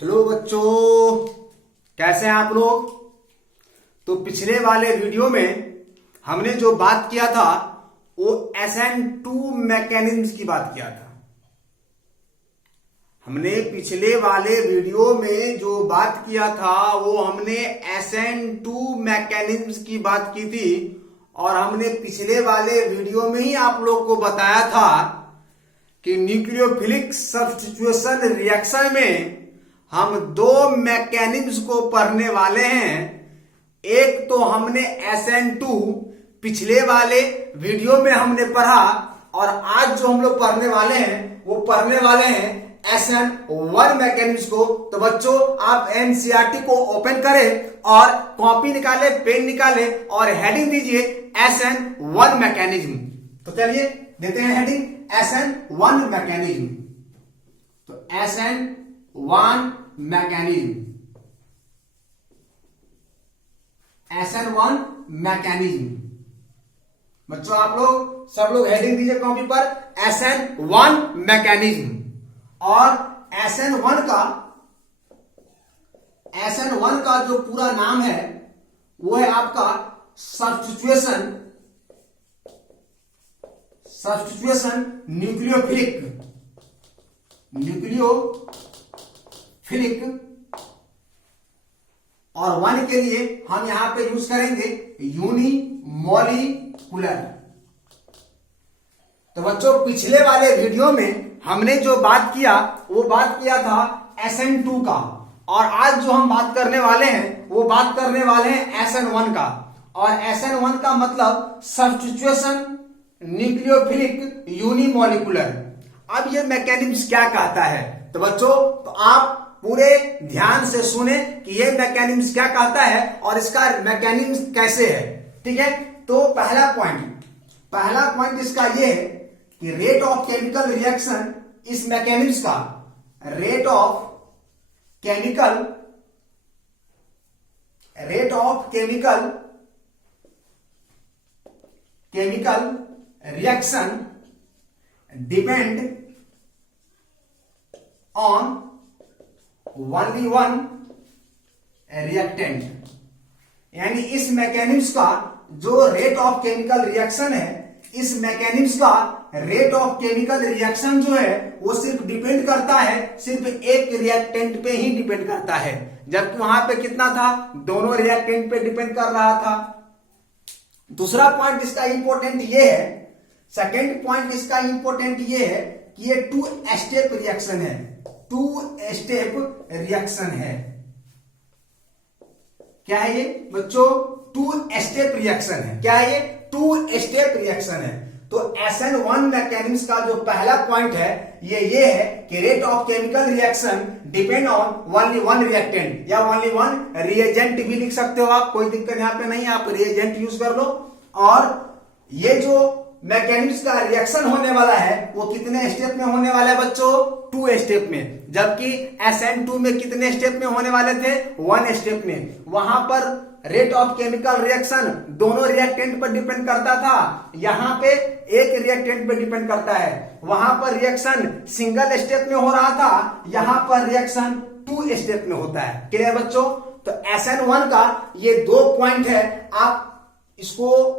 Hello बच्चों, कैसे हैं आप लोग। तो पिछले वाले वीडियो में हमने जो बात किया था वो SN2 मैकेनिज्म की बात किया था। हमने पिछले वाले वीडियो में जो बात किया था वो हमने SN2 मैकेनिज्म की बात की थी और हमने पिछले वाले वीडियो में ही आप लोग को बताया था कि न्यूक्लियोफिलिक सब्स्टिट्यूशन रिएक्शन में हम दो मैकेनिज्म्स को पढ़ने वाले हैं। एक तो हमने SN2 पिछले वाले वीडियो में हमने पढ़ा और आज जो हम लोग पढ़ने वाले हैं वो पढ़ने वाले हैं SN1 मैकेनिज्म को। तो बच्चों आप NCERT को ओपन करें और कॉपी निकाले, पेन निकाले और हेडिंग दीजिए SN1 मैकेनिज्म। तो चलिए देते हैं हेडिंग SN1 मैकेनिज्म। तो SN1 मैकेनिज्म, SN1 मैकेनिज्म। बच्चों आप लोग सब लोग हेडिंग दीजिए कॉपी पर SN1 मैकेनिज्म। और SN1 का जो पूरा नाम है वो है आपका सब्स्टिट्यूशन न्यूक्लियोफिलिक और 1 के लिए हम यहां पे यूज करेंगे यूनिमोलिकुलर। तो बच्चों पिछले वाले वीडियो में हमने जो बात किया वो बात किया था SN2 का और आज जो हम बात करने वाले हैं वो बात करने वाले हैं SN1 का। और SN1 का मतलब सब्स्टिट्यूशन न्यूक्लियोफिलिक यूनिमोलिकुलर। अब ये मैकेनिज्म क्या कहता है तो बच्चों तो आप पूरे ध्यान से सुने कि ये मैकेनिज्म क्या कहता है और इसका मैकेनिज्म कैसे है। ठीक है, तो पहला पॉइंट इसका ये है कि रेट ऑफ केमिकल रिएक्शन इस मैकेनिज्म का rate of chemical reaction depend on only one reactant. यानी इस मैकेनिज्म का जो रेट ऑफ केमिकल रिएक्शन है, इस मैकेनिज्म का रेट ऑफ केमिकल रिएक्शन जो है वो सिर्फ डिपेंड करता है, सिर्फ एक रिएक्टेंट पे ही डिपेंड करता है। जबकि वहां पे कितना था, दोनों रिएक्टेंट पे डिपेंड कर रहा था। दूसरा पॉइंट इसका इंपॉर्टेंट ये है, सेकेंड पॉइंट इसका इंपॉर्टेंट ये है कि ये 2 स्टेप रिएक्शन है। 2 स्टेप रिएक्शन है। क्या है ये बच्चों? 2 स्टेप रिएक्शन है। क्या है ये? 2 स्टेप रिएक्शन है। तो SN1 मैकेनिज्म का जो पहला पॉइंट है ये है कि rate of chemical reaction depend on only one reactant या ओनली वन रिएजेंट भी लिख सकते हो आप, कोई दिक्कत यहां पे नहीं, आप रिएजेंट यूज कर लो। और ये जो मैकेनिज्म का रिएक्शन होने वाला है वो कितने स्टेप में होने वाला है बच्चों? 2 स्टेप में। जबकि SN2 में कितने स्टेप में होने वाले थे? 1 स्टेप में। वहां पर रेट ऑफ केमिकल रिएक्शन दोनों रिएक्टेंट पर डिपेंड करता था, यहां पे एक रिएक्टेंट पर डिपेंड करता है। वहां पर रिएक्शन सिंगल स्टेप में हो रहा था, यहां पर रिएक्शन 2 स्टेप में होता है। क्लियर बच्चों? तो SN1 का ये 2 पॉइंट है, आप इसको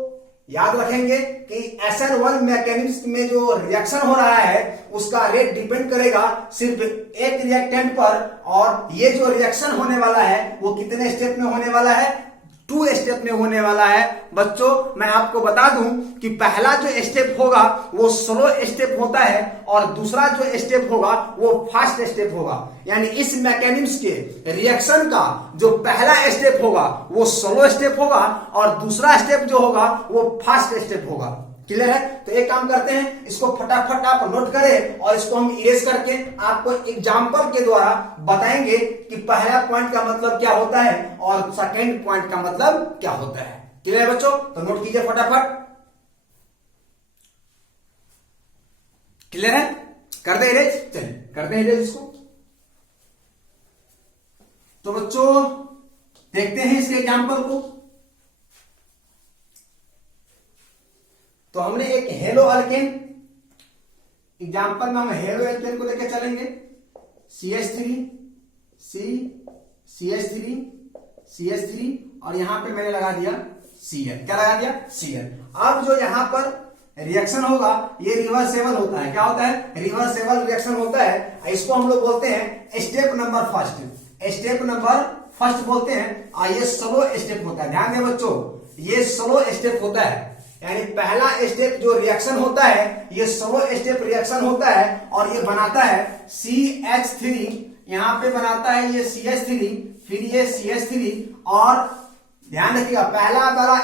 याद रखेंगे कि SN1 मैकेनिज्म में जो रिएक्शन हो रहा है उसका रेट डिपेंड करेगा सिर्फ एक रिएक्टेंट पर, और ये जो रिएक्शन होने वाला है वो कितने स्टेप में होने वाला है? 2 स्टेप में होने वाला है। बच्चों मैं आपको बता दूं कि पहला जो स्टेप होगा वो स्लो स्टेप होता है और दूसरा जो स्टेप होगा वो फास्ट स्टेप होगा। यानी इस मैकेनिज्म के रिएक्शन का जो पहला स्टेप होगा वो स्लो स्टेप होगा और दूसरा स्टेप जो होगा वो फास्ट स्टेप होगा। क्लियर है? तो एक काम करते हैं, इसको फटाफट आप नोट करें और इसको हम इरेज करके आपको एग्जांपल के द्वारा बताएंगे कि पहला पॉइंट का मतलब क्या होता है और सेकंड पॉइंट का मतलब क्या होता है। क्लियर है बच्चों? तो नोट कीजिए फटाफट। क्लियर है? कर दे इरेज? चलिए करते हैं इरेज इसको। तो बच्चों देखते हैं इसके एग्जांपल को। तो हमने एक हेलो अल्केन एग्जाम्पल में हम हेलो एल्केन को लेकर चलेंगे CH3 CH3 और यहां पे मैंने लगा दिया Cl। क्या लगा दिया? Cl। अब जो यहां पर रिएक्शन होगा ये रिवर्सेबल होता है। क्या होता है? रिवर्सेबल रिएक्शन होता है। इसको हम लोग बोलते हैं step number first. Step number first बोलते हैं और ये स्लो स्टेप होता है। ध्यान दें बच्चों, ये स्लो स्टेप होता है, यानी पहला स्टेप जो रिएक्शन होता है ये स्लो स्टेप रिएक्शन होता है और ये बनाता है CH3। यहां पे बनाता है ये CH3, फिर ये CH3 और ध्यान रखिएगा पहला वाला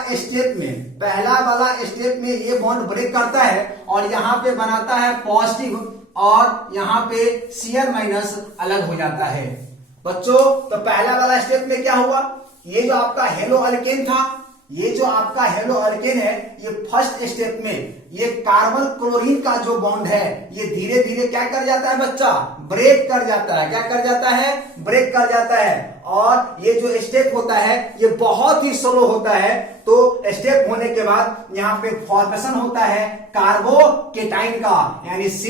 स्टेप में ये बॉन्ड ब्रेक करता है और यहां पे बनाता है पॉजिटिव और यहां पे Cl माइनस अलग हो जाता है। बच्चों तो पहला वाला स्टेप में क्या हुआ? ये जो आपका हेलो अल्केन था, ये जो आपका हेलो अल्केन है, ये फर्स्ट स्टेप में ये कार्बन क्लोरीन का जो बॉन्ड है ये धीरे धीरे क्या कर जाता है बच्चा? ब्रेक कर जाता है। क्या कर जाता है? ब्रेक कर जाता है। और ये जो स्टेप होता है ये बहुत ही स्लो होता है। तो स्टेप होने के बाद यहाँ पे फॉर्मेशन होता है कार्बोकेटाइन का, यानी C+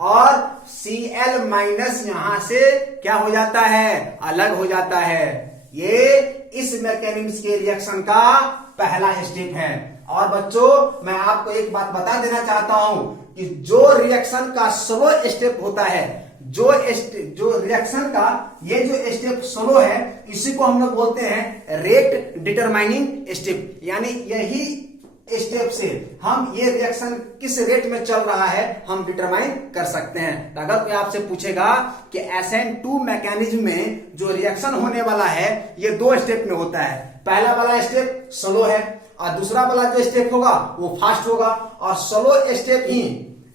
और Cl माइनस यहां से क्या हो जाता है? अलग हो जाता है। ये इस मैकेनिज्म के रिएक्शन का पहला स्टेप है। और बच्चों मैं आपको एक बात बता देना चाहता हूं कि जो रिएक्शन का स्लो स्टेप होता है, जो रिएक्शन का ये जो स्टेप स्लो है, इसी को हम लोग बोलते हैं रेट डिटरमाइनिंग स्टेप। यानी यही स्टेप से हम ये रिएक्शन किस रेट में चल रहा है हम डिटरमाइन कर सकते हैं। तो अगर कोई आपसे पूछेगा कि SN2 मैकेनिज्म में जो रिएक्शन होने वाला है ये 2 स्टेप में होता है। पहला वाला स्टेप स्लो है और दूसरा वाला जो स्टेप होगा वो फास्ट होगा। और स्लो स्टेप ही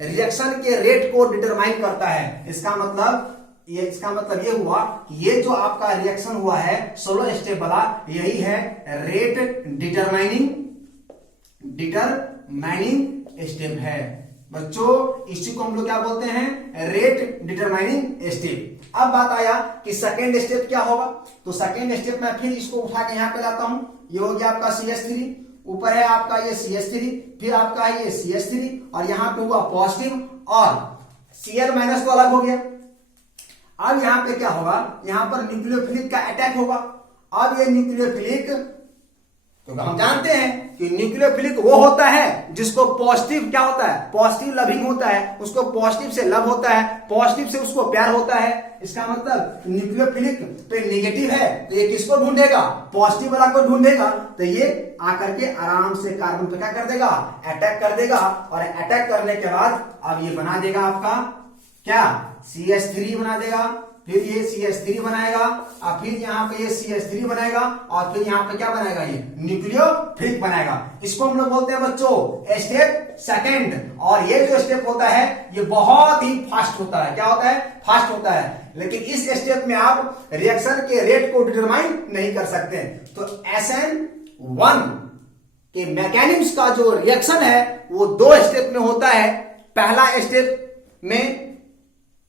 रिएक्शन के रेट को डिटरमाइन करता है। इसका मतलब ये हुआ कि ये जो आपका रिएक्शन हुआ है स्लो स्टेप वाला, यही है रेट डिटरमाइनिंग स्टेप है। बच्चों इसी को हम लोग क्या बोलते हैं? Rate determining step. अब बात आया कि सेकेंड स्टेप क्या होगा। तो सेकेंड स्टेप में फिर इसको उठा के यहां पे लाता हूं। ये हो गया आपका CH3, ऊपर है आपका ये CH3, फिर आपका है ये CH3 और यहां पे हुआ पॉजिटिव और Cl माइनस तो अलग हो गया। अब यहां पे क्या होगा? यहां पर न्यूक्लियोफिलिक का अटैक होगा। अब ये न्यूक्लियोफिलिक, तो हम जानते हैं कि न्यूक्लियोफिलिक वो होता है जिसको पॉजिटिव क्या होता है? पॉजिटिव लविंग होता है, उसको पॉजिटिव से लव होता है, पॉजिटिव से उसको प्यार होता है। इसका मतलब न्यूक्लियोफिलिक पे नेगेटिव है तो ये किसको ढूंढेगा? पॉजिटिव वाला को ढूंढेगा। तो ये आकर के आराम से कार्बन पे क्या कर देगा? अटैक कर देगा। और अटैक करने के बाद अब ये बना देगा आपका क्या? CH3 बना देगा, फिर ये CH3 बनाएगा और फिर यहाँ पे ये CH3 बनाएगा और फिर यहाँ पे क्या बनाएगा? ये न्यूक्लियोफिलिक बनाएगा। इसको हम लोग बोलते हैं बच्चों स्टेप सेकंड। और ये जो स्टेप होता है ये बहुत ही फास्ट होता है। क्या होता है? फास्ट होता है। लेकिन इस स्टेप में आप रिएक्शन के रेट को डिटरमाइन नहीं कर सकते। तो SN1 के मैकेनिज्म का जो रिएक्शन है वो 2 स्टेप में होता है। पहला स्टेप में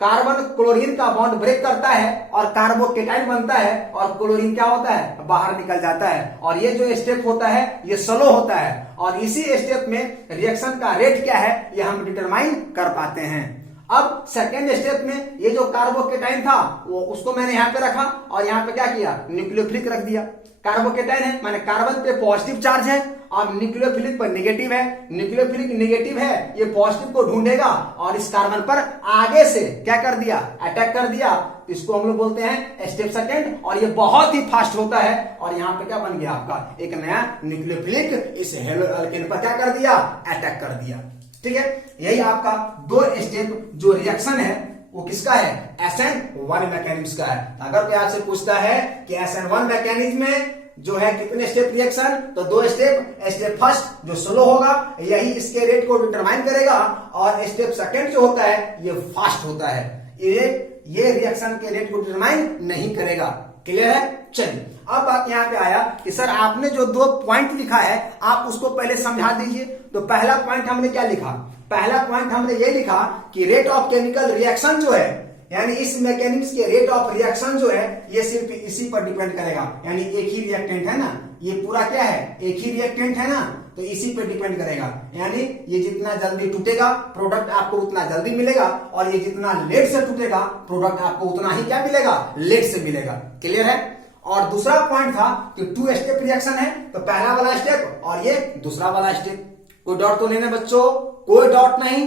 कार्बन क्लोरीन का बॉन्ड ब्रेक करता है और कार्बोकेटाइन बनता है और क्लोरीन क्या होता है? बाहर निकल जाता है। और ये जो स्टेप होता है ये स्लो होता है और इसी स्टेप में रिएक्शन का रेट क्या है ये हम डिटरमाइन कर पाते हैं। अब सेकेंड स्टेप में ये जो कार्बोकेटाइन था वो उसको मैंने यहां पे रखा और यहां पे क्या किया? न्यूक्लियोफिलिक रख दिया। कार्बोकेटाइन है माने कार्बन पे पॉजिटिव चार्ज है, अब न्यूक्लियोफिलिक पर नेगेटिव है। न्यूक्लियोफिलिक नेगेटिव है, ये पॉजिटिव को ढूंढेगा और इस कार्बन पर आगे से क्या कर दिया? अटैक कर दिया। इसको हम लोग बोलते हैं स्टेप सेकंड और ये बहुत ही फास्ट होता है। और यहाँ पे क्या बन गया आपका? एक नया न्यूक्लियोफिलिक इस हेलो अल्केन पर क्या कर दिया? अटैक कर दिया। ठीक है, यही आपका 2 स्टेप जो रिएक्शन है वो किसका है? SN1 मैकेनिज्म का है। अगर कोई आपसे पूछता है कि SN1 मैकेनिज्म में जो है कितने स्टेप रिएक्शन, तो 2 स्टेप। स्टेप फर्स्ट जो स्लो होगा यही इसके रेट को डिटरमाइन करेगा और स्टेप सेकंड जो होता है ये फास्ट होता है, ये रिएक्शन के रेट को डिटरमाइन नहीं करेगा। क्लियर है? चलिए अब बात यहाँ पे आया कि सर आपने जो 2 पॉइंट लिखा है आप उसको पहले समझा दीजिए। तो पहला पॉइंट हमने क्या लिखा? पहला पॉइंट हमने ये लिखा कि रेट ऑफ केमिकल रिएक्शन जो है, यानी इस मैकेनिज्म के रेट ऑफ रिएक्शन जो है ये सिर्फ इसी पर डिपेंड करेगा। यानी एक ही रिएक्टेंट है ना, ये पूरा क्या है? एक ही रिएक्टेंट है ना, तो इसी पे डिपेंड करेगा, यानी ये जितना जल्दी टूटेगा प्रोडक्ट आपको उतना जल्दी मिलेगा, और ये जितना लेट से टूटेगा प्रोडक्ट आपको उतना ही क्या मिलेगा, लेट से मिलेगा। क्लियर है। और दूसरा पॉइंट था कि 2 स्टेप रिएक्शन है, तो पहला वाला स्टेप और ये दूसरा वाला स्टेप। कोई डाउट तो नहीं ना बच्चों, कोई डाउट नहीं।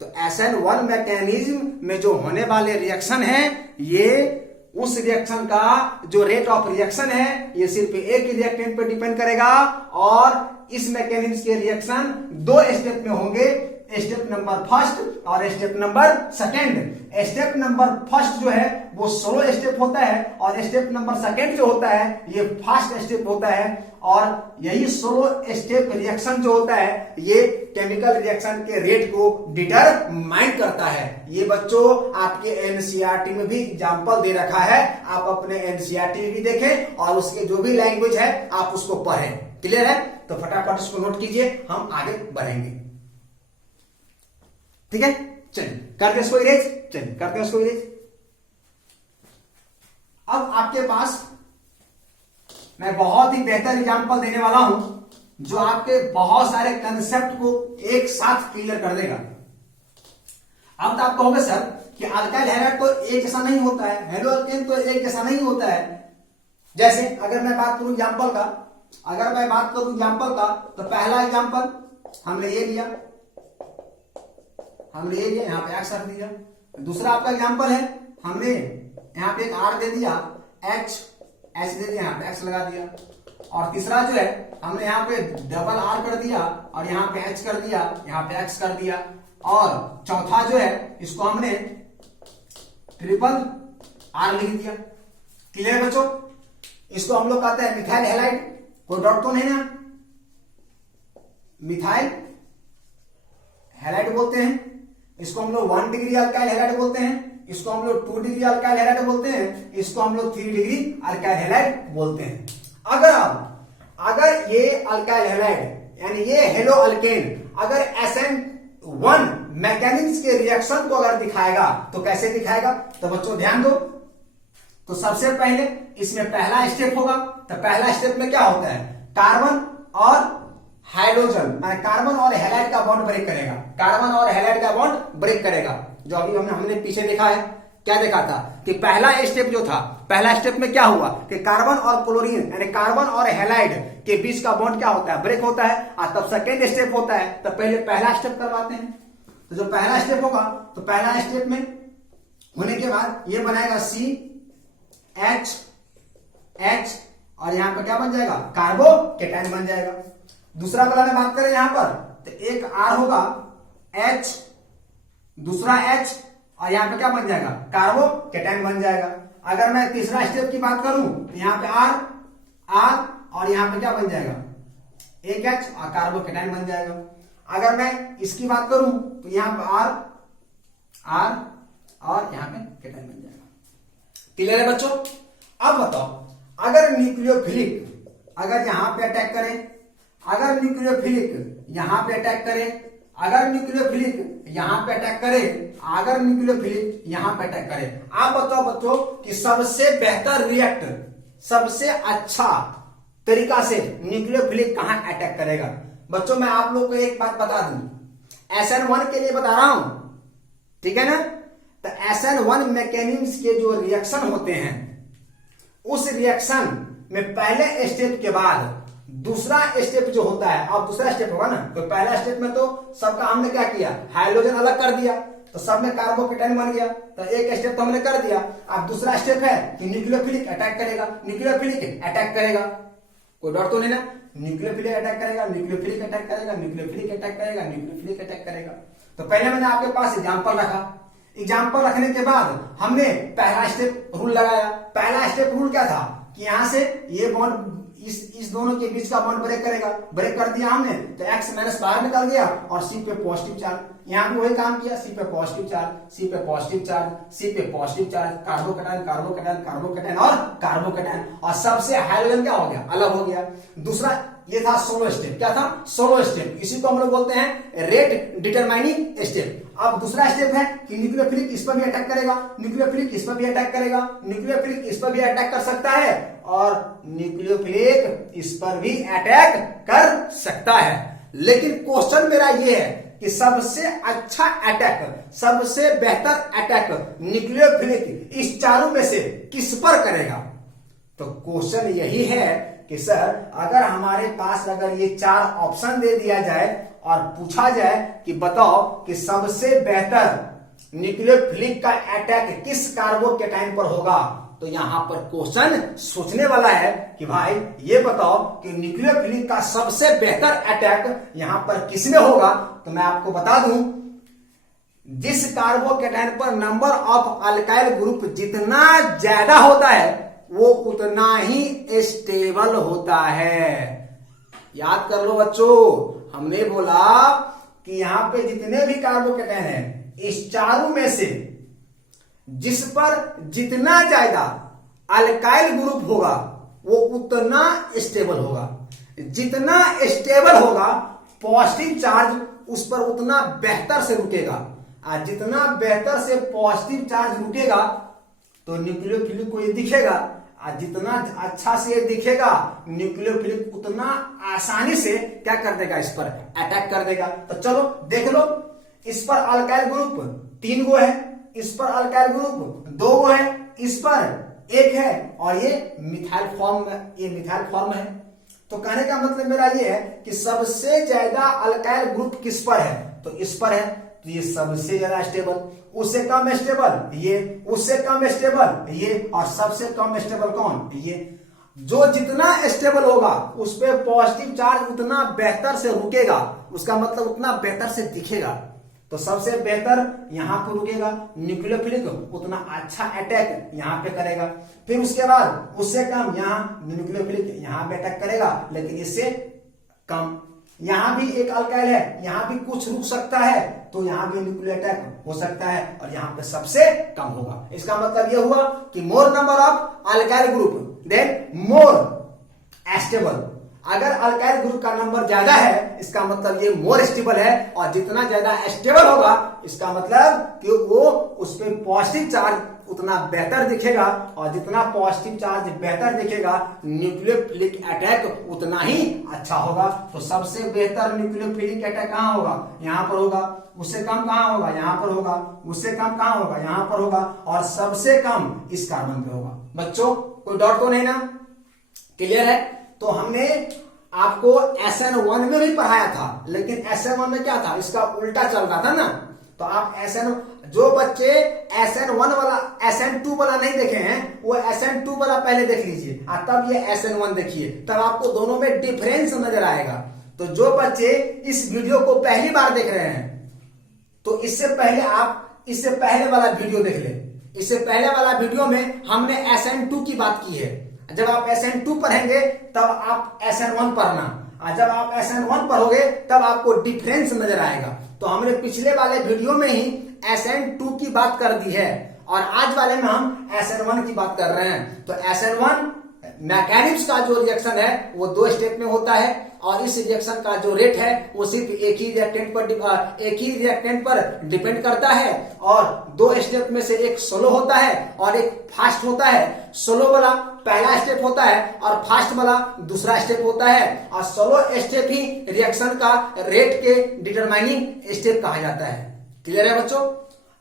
तो SN1 मैकेनिज्म में जो होने वाले रिएक्शन है, ये उस रिएक्शन का जो रेट ऑफ रिएक्शन है ये सिर्फ एक रिएक्टेंट पे डिपेंड करेगा, और इस मैकेनिज्म के रिएक्शन 2 स्टेप में होंगे, स्टेप नंबर फर्स्ट और step number second. Step number first जो है वो स्लो स्टेप होता है, और स्टेप नंबर सेकंड जो होता है ये फास्ट स्टेप होता है। और यही स्लो स्टेप रिएक्शन जो होता है ये केमिकल रिएक्शन के रेट को डिटरमाइन करता है। ये बच्चों आपके एनसीईआरटी में भी एग्जांपल दे रखा है, आप अपने एनसीईआरटी में भी देखें और उसके जो भी लैंग्वेज है आप उसको पढ़ें। क्लियर है। तो फटाफट इसको नोट कीजिए, हम आगे बढ़ेंगे। ठीक है, चलिए करते इसको इरेज, चलिए करते हैं इसको इरेज। अब आपके पास मैं बहुत ही बेहतर एग्जांपल देने वाला हूं जो आपके बहुत सारे कंसेप्ट को एक साथ क्लियर कर देगा। अब तो आप कहोगे सर कि अल्काइल हैलाइड तो एक जैसा नहीं होता है, हेलो अल्केन तो एक जैसा नहीं होता है। जैसे अगर मैं बात करूं एग्जांपल का, तो पहला एग्जांपल हमने ये लिया, यहां पे एक्स रख दिया। दूसरा आपका एग्जांपल है, हमने यहां पे एक आर दे दिया, एच दे दिया, यहां पे एक्स लगा दिया। और तीसरा जो है हमने यहाँ पे डबल आर कर दिया और यहाँ पे एच कर दिया, यहाँ पे एक्स कर दिया। और चौथा जो है इसको हमने ट्रिपल आर लिख दिया। क्लियर बच्चों। इसको हम लोग कहते हैं मिथाइल हैलाइड। कोई डाउट तो नहीं ना, मिथाइल हैलाइड बोलते हैं। इसको हम लोग 1 डिग्री अल्काइल हैलाइड बोलते हैं, इसको हम लोग 2 डिग्री अल्काइल हैलाइड बोलते हैं, इसको हम लोग 3 डिग्री अल्काइल हैलाइड बोलते हैं। अगर ये अल्काइल हैलाइड यानी ये हेलो अल्केन अगर SN1 मैकेनिक्स के रिएक्शन को अगर दिखाएगा तो कैसे दिखाएगा, तो बच्चों ध्यान दो। तो सबसे पहले इसमें पहला स्टेप होगा, तो पहला स्टेप में क्या होता है, कार्बन और हाइड्रोजन माने कार्बन और हैलाइड का बॉन्ड ब्रेक करेगा, कार्बन और हैलाइड का बॉन्ड ब्रेक करेगा। जो अभी हमने पीछे देखा है, क्या देखा था कि पहला स्टेप जो था, पहला स्टेप में क्या हुआ कि कार्बन और क्लोरीन यानी कार्बन और हैलाइड के बीच का बॉन्ड क्या होता है, ब्रेक होता है। और तब सेकेंड स्टेप होता है, तो पहले पहला स्टेप करवाते हैं। तो जो पहला स्टेप होगा, तो पहला स्टेप में होने के बाद ये बनाएगा CH और यहां पर क्या बन जाएगा, कार्बोकेटाइन बन जाएगा। दूसरा वाला में बात करें यहां पर, तो एक R होगा H, दूसरा H और यहां पे क्या बन जाएगा, कार्बोकेटाइन बन जाएगा। अगर मैं तीसरा स्टेप की बात करूं तो यहां पे R और यहां पे क्या बन जाएगा, एक H और कार्बोकेटाइन बन जाएगा। अगर मैं इसकी बात करूं तो यहां पे R और यहां पे केटाइन बन जाएगा। क्लियर है बच्चों। अब बताओ, अगर न्यूक्लियोफिलिक अगर यहां पे अटैक करे, अगर न्यूक्लियोफिलिक यहां पे अटैक करे, अगर न्यूक्लियोफिलिक यहां पे अटैक करे, अगर न्यूक्लियोफिलिक यहां पे अटैक करे, आप बताओ बच्चों कि सबसे बेहतर रिएक्ट, सबसे अच्छा तरीका से न्यूक्लियोफिलिक कहां अटैक करेगा। बच्चों मैं आप लोग को एक बात बता दूं, SN1 के लिए बता रहा हूं, ठीक है ना। तो SN1 मैकेनिज्म के जो रिएक्शन होते हैं, उस रिएक्शन में पहले स्टेप के बाद दूसरा स्टेप जो होता है, अब दूसरा स्टेप होगा ना, तो पहला स्टेप में तो सबका हमने क्या किया, हाइड्रोजन अलग कर दिया, तो सब में कार्बोकेटाइन बन गया, तो एक स्टेप तो हमने कर दिया। अब दूसरा स्टेप है कि न्यूक्लियोफिलिक अटैक करेगा, न्यूक्लियोफिलिक अटैक करेगा, कोई डर तो नहीं ना, न्यूक्लियोफिलिक अटैक करेगा, न्यूक्लियोफिलिक अटैक करेगा, न्यूक्लियोफिलिक अटैक करेगा, न्यूक्लियोफिलिक अटैक करेगा। तो पहले मैंने आपके पास एग्जांपल रखा, एग्जांपल रखने के बाद हमने पहला स्टेप रूल लगाया। पहला स्टेप रूल क्या था कि यहां से ये बॉन्ड इस दोनों के बीच का बॉन्ड ब्रेक करेगा, ब्रेक कर दिया हमने, तो X माइनस बाहर निकल गया और C पे पॉजिटिव चार्ज, यहां पे वही काम किया, C पे पॉजिटिव चार्ज, C पे पॉजिटिव चार्ज, C पे positive charge, carbocation carbocation carbocation और कार्बोकेटाइन, और सबसे हाइड्रोजन क्या हो गया, अलग हो गया। दूसरा ये था सोलो स्टेप। क्या था? Solo step. इसी को हम लोग बोलते हैं रेट डिटरमाइनिंग स्टेप। अब दूसरा स्टेप है कि न्यूक्लियोफिलिक इस पर भी अटैक करेगा, न्यूक्लियोफिलिक इस पर भी अटैक करेगा, न्यूक्लियोफिलिक इस पर भी अटैक कर सकता है और न्यूक्लियोफिलिक इस पर भी अटैक कर सकता है। लेकिन क्वेश्चन मेरा ये है कि सबसे अच्छा अटैक, सबसे बेहतर अटैक न्यूक्लियोफिलिक इस चारों में से किस पर करेगा? तो क्वेश्चन यही है कि सर अगर हमारे पास अगर ये चार ऑप्शन दे दिया जाए और पूछा जाए कि बताओ कि सबसे बेहतर न्यूक्लियोफिलिक का अटैक किस कार्बोकेटाइन पर होगा, तो यहां पर क्वेश्चन सोचने वाला है कि भाई ये बताओ कि न्यूक्लियोफिलिक का सबसे बेहतर अटैक यहां पर किसमें होगा। तो मैं आपको बता दूं, जिस कार्बोकेटाइन पर नंबर ऑफ अल्काइल ग्रुप जितना ज्यादा होता है वो उतना ही स्टेबल होता है। याद कर लो बच्चों, हमने बोला कि यहां पे जितने भी कार्बोकेटाइन हैं इस चारों में से जिस पर जितना ज्यादा अल्काइल ग्रुप होगा वो उतना स्टेबल होगा। जितना स्टेबल होगा पॉजिटिव चार्ज उस पर उतना बेहतर से रुकेगा, और जितना बेहतर से पॉजिटिव चार्ज रुकेगा तो न्यूक्लियोफिलिक को ये दिखेगा, और जितना अच्छा से ये दिखेगा न्यूक्लियोफिलिक उतना आसानी से क्या कर देगा, इस पर अटैक कर देगा। तो चलो देख लो, इस पर अल्काइल ग्रुप 3 गो है, इस पर अल्काइल ग्रुप 2 गो है, इस पर 1 है और ये मिथाइल फॉर्म है। तो कहने का मतलब मेरा ये है कि सबसे ज्यादा अल्काइल ग्रुप किस पर है, तो इस पर है, तो ये सबसे ज्यादा स्टेबल। उससे कम स्टेबल ये, उससे कम स्टेबल ये, और सबसे कम स्टेबल कौन, ये। जो जितना स्टेबल होगा उस पे पॉजिटिव चार्ज उतना बेहतर से रुकेगा, उसका मतलब उतना बेहतर से दिखेगा। तो सबसे बेहतर यहां पर रुकेगा, न्यूक्लियोफिलिक उतना अच्छा अटैक यहां पे करेगा। फिर उसके बाद उससे कम यहां न्यूक्लियोफिलिक यहां पे अटैक करेगा, लेकिन इससे कम यहां भी एक अल्काइल है, यहां भी कुछ रुक सकता है, तो यहां भी न्यूक्लियर अटैक हो सकता है, और यहां पे सबसे कम होगा। इसका मतलब यह हुआ कि more number of alkyl group then more stable. अगर अल्काइल ग्रुप का नंबर ज्यादा है इसका मतलब ये मोर स्टेबल है, और जितना ज्यादा स्टेबल होगा इसका मतलब कि वो उस पर पॉजिटिव चार्ज उतना बेहतर दिखेगा, और जितना पॉजिटिव चार्ज बेहतर दिखेगा न्यूक्लियोफिलिक अटैक उतना ही अच्छा होगा। तो सबसे बेहतर न्यूक्लियोफिलिक अटैक कहां होगा, यहां पर होगा। उससे कम कहां होगा, यहां पर होगा। उससे कम कहां होगा, यहां पर होगा। और सबसे कम इस कार्बन पे होगा। बच्चों कोई डाउट तो नहीं ना, क्लियर है? तो हमने आपको SN1 में भी पढ़ाया था, लेकिन SN1 में क्या था, इसका उल्टा चल रहा था ना। तो आप जो बच्चे SN1 वाला SN2 वाला नहीं देखे हैं वो SN2 वाला पहले देख लीजिए, और तब ये SN1 देखिए, तब आपको दोनों में डिफरेंस नजर आएगा। तो जो बच्चे इस वीडियो को पहली बार देख रहे हैं तो इससे पहले आप इससे पहले वाला वीडियो देख ले। इससे पहले वाला वीडियो में हमने SN2 की बात की है। जब आप SN2 पढ़ेंगे तब आप SN1 पढ़ना, और जब आप SN1 पढ़ोगे तब आपको डिफरेंस नजर आएगा। तो हमने पिछले वाले वीडियो में ही SN2 की बात कर दी है, और आज वाले में हम SN1 की बात कर रहे हैं। तो SN1 मैकेनिक्स का जो रिएक्शन है वो 2 स्टेप में होता है, और इस रिएक्शन का जो रेट है वो सिर्फ एक ही रिएक्टेंट पर डिपेंड करता है, और 2 स्टेप में से एक सोलो होता है और एक फास्ट होता है। सोलो वाला पहला स्टेप होता है और फास्ट वाला दूसरा स्टेप होता है, और सोलो स्टेप ही रिएक्शन का रेट के डिटरमाइनिंग स्टेप कहा जाता है। क्लियर है बच्चों?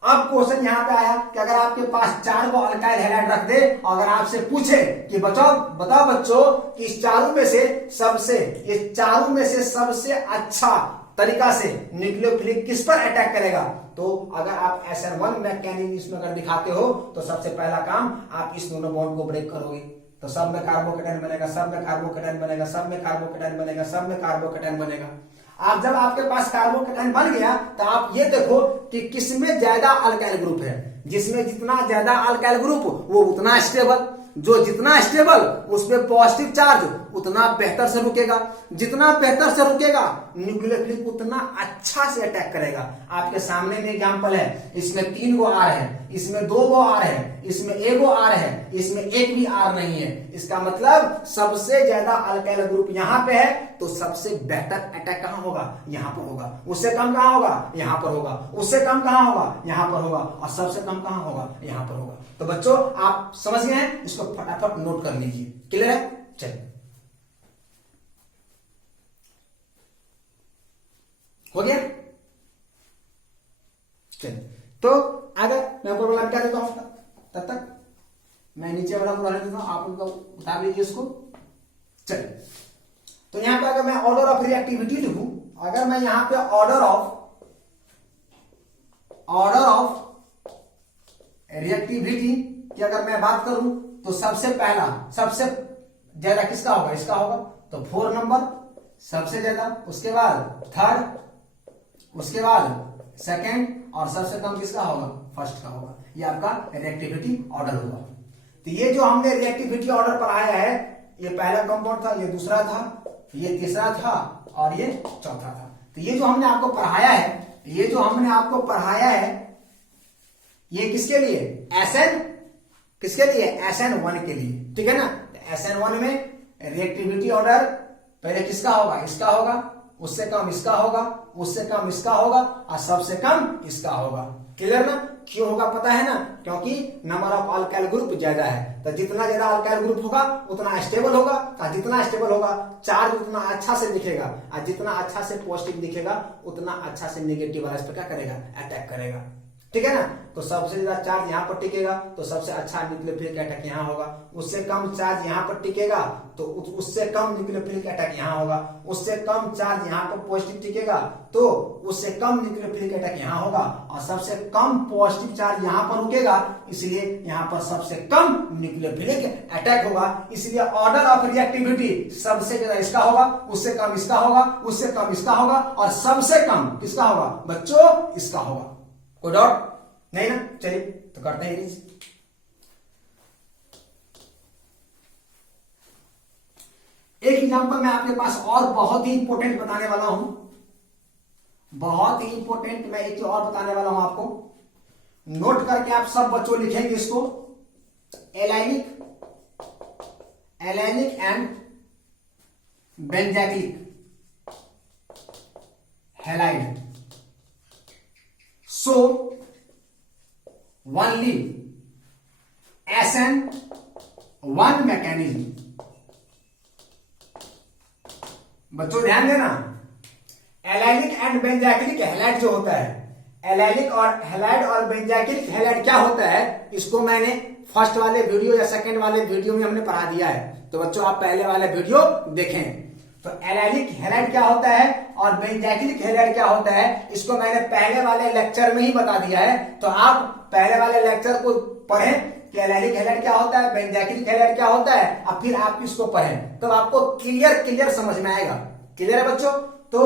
अब क्वेश्चन यहां पे आया कि अगर आपके पास 4 को अल्काइल हैलाइड रख दे और अगर आपसे पूछे कि बताओ बच्चों कि इस चारों में से सबसे अच्छा तरीका से न्यूक्लियोफिलिक किस पर अटैक करेगा, तो अगर आप SN1 मैकेनिज्म अगर दिखाते हो तो सबसे पहला काम आप इस दोनों बॉन्ड को ब्रेक करोगे, तो सब में कार्बोकेटाइन बनेगा, सब में कार्बोकेटाइन बनेगा, सब में कार्बोकेटाइन बनेगा, सब में कार्बोकेटाइन बनेगा। आप जब आपके पास कार्बोकेटाइन बन गया तो आप ये देखो कि किसमें ज्यादा अल्काइल ग्रुप है। जिसमें जितना ज्यादा अल्काइल ग्रुप वो उतना स्टेबल। जो जितना स्टेबल उस पे पॉजिटिव चार्ज उतना बेहतर से रुकेगा, जितना बेहतर से रुकेगा न्यूक्लियोफिलिक उतना अच्छा से अटैक करेगा। आपके सामने में एग्जांपल है, इसमें 3 गो आर है, इसमें 2 गो आर है, इसमें 1 गो आर है, इसमें एक भी आर नहीं है। इसका मतलब सबसे ज्यादा अल्काइल ग्रुप यहाँ पे है, तो सबसे बेहतर अटैक कहां होगा? यहां पर होगा। उससे कम कहां होगा? यहां पर होगा। उससे कम कहां होगा? यहां पर होगा। और सबसे कम कहां होगा? यहां पर होगा। तो बच्चों आप समझ गए हैं, इसको फटाफट नोट कर लीजिए। क्लियर है? चलिए हो गया। चलिए तो अगर मैं ऊपर वाला क्या देता हूं, तब तक मैं नीचे वाला को रहने देता हूं, आप उनका उतार लीजिए इसको। चलिए तो यहां पे अगर मैं ऑर्डर ऑफ रिएक्टिविटी लिखूं, अगर मैं यहां पे ऑर्डर ऑफ रिएक्टिविटी की अगर मैं बात करूं, तो सबसे पहला सबसे ज्यादा किसका होगा? इसका होगा। तो 4 नंबर सबसे ज्यादा, उसके बाद 3rd, उसके बाद 2nd, और सबसे कम किसका होगा? 1st का होगा। ये आपका रिएक्टिविटी ऑर्डर होगा। तो ये जो हमने रिएक्टिविटी ऑर्डर पढ़ाया है, ये पहला कंपाउंड था, ये दूसरा था, ये तीसरा था, और ये चौथा था। तो ये जो हमने आपको पढ़ाया है, ये जो हमने आपको पढ़ाया है, ये किसके लिए? SN किसके लिए? SN1 के लिए। ठीक है ना? SN1 में रिएक्टिविटी ऑर्डर पहले किसका होगा? इसका होगा, उससे कम इसका होगा, उससे कम इसका होगा, और सबसे कम इसका होगा। क्लियर ना? क्यों होगा पता है ना? क्योंकि नंबर ऑफ अल्काइल ग्रुप ज्यादा है। तो जितना ज्यादा अल्काइल ग्रुप होगा उतना स्टेबल होगा, और जितना स्टेबल होगा चार्ज उतना अच्छा से दिखेगा, और जितना अच्छा से पॉजिटिव दिखेगा उतना अच्छा से नेगेटिव वाला इस पर क्या करेगा? अटैक करेगा। ठीक है ना? तो सबसे ज्यादा चार्ज यहां पर टिकेगा, तो सबसे अच्छा न्यूक्लियोफिलिक अटैक यहां होगा। उससे कम चार्ज यहां पर टिकेगा, तो उससे कम न्यूक्लियोफिलिक अटैक यहां होगा। उससे कम चार्ज यहां पर पॉजिटिव टिकेगा, तो उससे कम न्यूक्लियोफिलिक अटैक यहां होगा। और सबसे कम पॉजिटिव चार्ज यहां पर रुकेगा, इसलिए यहां पर सबसे कम न्यूक्लियोफिलिक अटैक होगा। इसलिए ऑर्डर ऑफ रिएक्टिविटी सबसे ज्यादा इसका होगा, उससे कम इसका होगा, उससे कम इसका होगा, और सबसे कम किसका होगा? बच्चों इसका होगा। कोई डाउट नहीं ना? चलिए तो करते हैं। एक एग्जांपल मैं आपके पास और बहुत ही इंपॉर्टेंट बताने वाला हूं, बहुत ही इंपॉर्टेंट मैं एक और बताने वाला हूं आपको। नोट करके आप सब बच्चों लिखेंगे इसको। Allylic and benzylic halide so only SN1 mechanism। बच्चों ध्यान देना, एलाइनिक एंड बेंजाइक्लिक हैलाइड जो होता है, एलाइनिक और हैलाइड और बेंजाइक्लिक हैलाइड क्या होता है, इसको मैंने फर्स्ट वाले वीडियो या सेकंड वाले वीडियो में हमने पढ़ा दिया है। तो बच्चों आप पहले वाले वीडियो देखें। तो एलाइनिक हैलाइड क्या होता है और बेंजाइक्लिक हैलाइड क्या होता है, इसको मैंने पहले वाले लेक्चर में ही बता दिया है। तो आप पहले वाले लेक्चर को पढ़ें कि एलाइनिक हैलाइड क्या होता है, बेंजाइक्लिक हैलाइड क्या होता है, और फिर आप इसको पढ़ें, तो आपको क्लियर समझ में आएगा। क्लियर है बच्चों? तो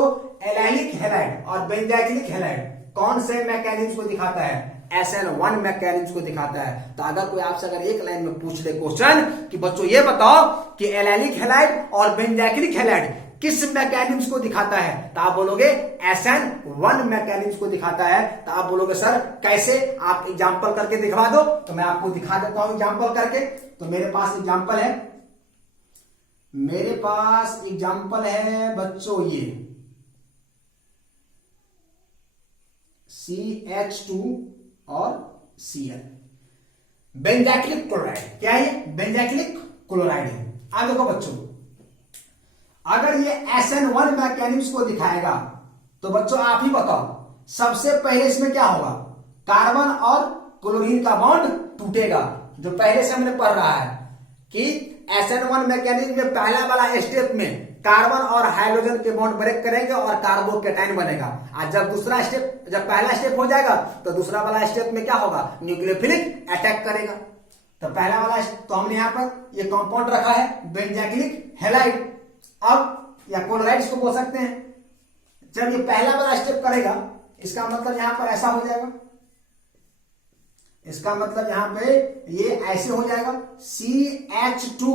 एलाइनिक हैलाइड और बेंजाइक्लिक हैलाइड कौन से मैकेनिज्म को दिखाता है? SN1 मैकेनिज्म को दिखाता है। तो अगर कोई आपसे अगर एक लाइन में पूछ ले क्वेश्चन कि बच्चों ये बताओ कि एलाइनिक हैलाइड और बेंजाइक्लिक हैलाइड किस मैकेनिज्म को दिखाता है, तो आप बोलोगे SN1 मैकेनिज्म को दिखाता है। तो आप बोलोगे सर कैसे, आप एग्जांपल करके दिखवा दो। तो मैं आपको दिखा देता हूं एग्जांपल करके। तो मेरे पास एग्जांपल है बच्चों, ये CH2 और Cl बेंजाइक्लिक क्लोराइड। क्या है? बेंजाइक्लिक क्लोराइड है। आप देखो बच्चों, अगर ये SN1 मैकेनिज्म को दिखाएगा तो बच्चों आप ही बताओ, सबसे पहले इसमें क्या होगा? कार्बन और क्लोरीन का बॉन्ड टूटेगा, जो पहले से हमने पढ़ रहा है कि SN1 मैकेनिज्म में पहला वाला स्टेप में कार्बन और हाइड्रोजन के बॉन्ड ब्रेक करेंगे और कार्बोकेटाइन बनेगा। और जब पहला स्टेप हो जाएगा तो दूसरा वाला स्टेप में क्या होगा? न्यूक्लियोफिलिक अटैक करेगा। तो पहला वाला तो हमने यहां पर ये कंपाउंड रखा है बेंजाइक्लिक हैलाइड, अब या क्लोराइड इसको बोल सकते हैं। जब ये पहला वाला स्टेप करेगा, इसका मतलब यहां पर ऐसा हो जाएगा, इसका मतलब यहां पे ये ऐसे हो जाएगा CH2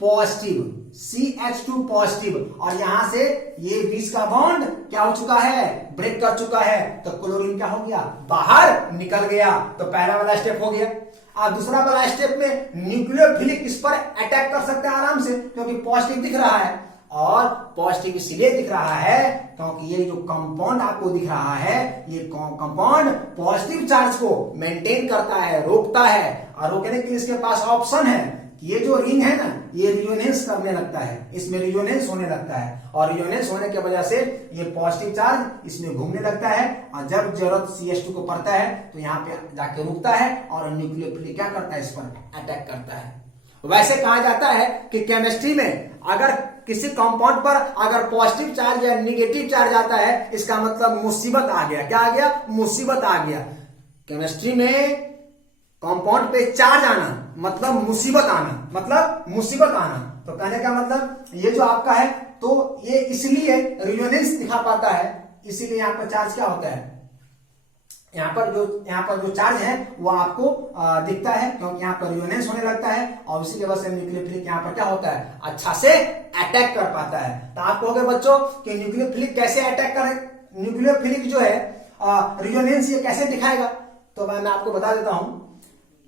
पॉजिटिव, CH2 पॉजिटिव, और यहां से ये 20 का बॉन्ड क्या हो चुका है, ब्रेक कर चुका है, तो क्लोरीन क्या हो गया, बाहर निकल गया। तो पहला वाला स्टेप हो गया। अब दूसरा वाला स्टेप में न्यूक्लियोफिलिक इस पर अटैक कर सकते हैं आराम से, क्योंकि पॉजिटिव दिख रहा है, और पॉजिटिव इसलिए दिख रहा है क्योंकि ये जो कंपाउंड आपको दिख रहा है, ये कंपाउंड पॉजिटिव चार्ज को मेंटेन करता है, रोकता है, और रोकने के लिए इसके पास ऑप्शन है कि ये जो रिंग है ना, ये रिजोनेंस करने लगता है, इसमें रिजोनेंस होने लगता है, और रिजोनेंस होने की वजह से ये पॉजिटिव चार्ज इसमें घूमने लगता है, और जब जरूरत CH2 को पड़ता है तो यहाँ पे जाके रुकता है, और न्यूक्लियोफिलिक क्या करता है, इस पर अटैक करता है। वैसे कहा जाता है कि केमिस्ट्री में अगर किसी कंपाउंड पर अगर पॉजिटिव चार्ज या निगेटिव चार्ज आता है, इसका मतलब मुसीबत आ गया। क्या आ गया, मुसीबत आ गया। केमिस्ट्री में कंपाउंड पे चार्ज आना मतलब मुसीबत आना, मतलब मुसीबत आना। तो कहने का मतलब ये जो आपका है, तो ये इसलिए रिजोनेंस दिखा पाता है, इसीलिए यहाँ पर चार्ज क्या होता है, यहाँ पर जो चार्ज है वो आपको दिखता है, क्योंकि यहाँ पर रिजोनेंस होने लगता है, और उसी की वजह से न्यूक्लियोफिलिक यहाँ पर क्या होता है, अच्छा से अटैक कर पाता है। तो आप कहोगे बच्चों कि न्यूक्लियोफिलिक कैसे अटैक करे, न्यूक्लियोफिलिक जो है रिजोनेंस ये कैसे दिखाएगा, तो मैं आपको बता देता हूं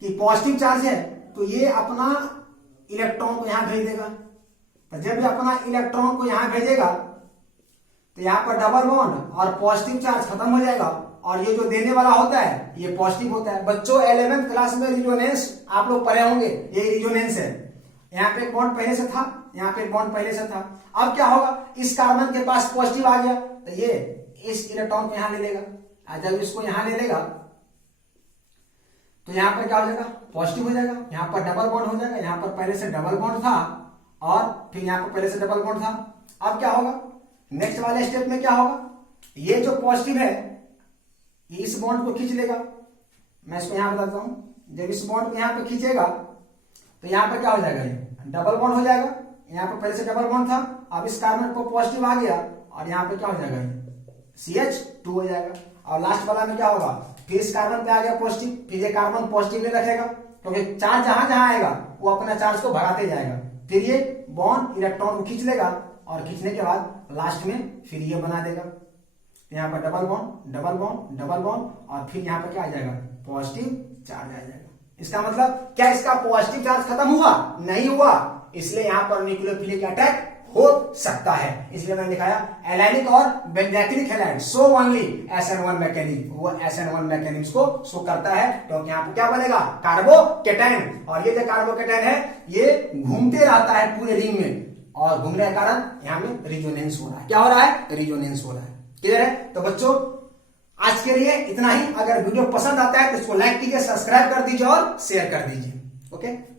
कि पॉजिटिव चार्ज है तो ये अपना इलेक्ट्रॉन को यहां भेज देगा, तो जब ये अपना इलेक्ट्रॉन को यहां भेजेगा तो यहां पर डबल बॉन्ड और पॉजिटिव चार्ज खत्म हो जाएगा, और ये जो देने वाला होता है ये पॉजिटिव होता है। बच्चों 11th क्लास में रिजोनेंस आप लोग पढ़े होंगे, ये रिजोनेंस है। यहाँ पे एक बॉन्ड पहले से था, यहाँ पे एक बॉन्ड पहले से था। अब क्या होगा, इस कार्बन के पास पॉजिटिव आ गया तो ये इस इलेक्ट्रॉन को यहां ले लेगा, और जब इसको यहां ले लेगा तो यहां पर क्या हो जाएगा, पॉजिटिव हो जाएगा, यहां पर डबल बॉन्ड हो जाएगा, यहां पर पहले से डबल बॉन्ड था और फिर यहां पर पहले से डबल बॉन्ड था। अब क्या होगा, नेक्स्ट वाले स्टेप में क्या होगा, ये जो पॉजिटिव है ये इस बॉन्ड को खींच लेगा। मैं इसको यहां बताता हूं, जब इस बॉन्ड को यहां पे खींचेगा तो यहां पर क्या हो जाएगा, ये डबल बॉन्ड हो जाएगा, यहां पर पहले से डबल बॉन्ड था, अब इस कार्बन को पॉजिटिव आ गया, और यहां पे क्या हो जाएगा, CH2 हो जाएगा। और लास्ट वाला में क्या होगा, फिर इस कार्बन पे आ गया पॉजिटिव, फिर ये कार्बन पॉजिटिव नहीं रखेगा, क्योंकि चार्ज जहां जहां आएगा वो अपना चार्ज को भगाते जाएगा, फिर ये बॉन्ड इलेक्ट्रॉन को खींच लेगा, और खींचने के बाद लास्ट में फिर ये बना देगा, यहाँ पर double bond double bond double bond, और फिर यहाँ पर क्या आ जाएगा, पॉजिटिव चार्ज आ जाएगा। इसका मतलब क्या, इसका पॉजिटिव चार्ज खत्म हुआ, नहीं हुआ, इसलिए यहाँ पर न्यूक्लियोफिलिक अटैक हो सकता है। इसलिए मैंने दिखाया एलाइनिक और benzylic halide show only SN1 mechanism, वो SN1 मैकेनिज्म को शो करता है, क्योंकि यहाँ पे क्या बनेगा, कार्बोकेटाइन, और ये जो कार्बोकेटाइन है ये घूमते रहता है पूरे रिंग में, और घूमने के कारण यहाँ में रिजोनेंस हो रहा है। क्या हो रहा है, रिजोनेंस हो रहा है। क्लियर है। तो बच्चों आज के लिए इतना ही। अगर वीडियो पसंद आता है तो इसको लाइक कीजिए, सब्सक्राइब कर दीजिए और शेयर कर दीजिए। ओके।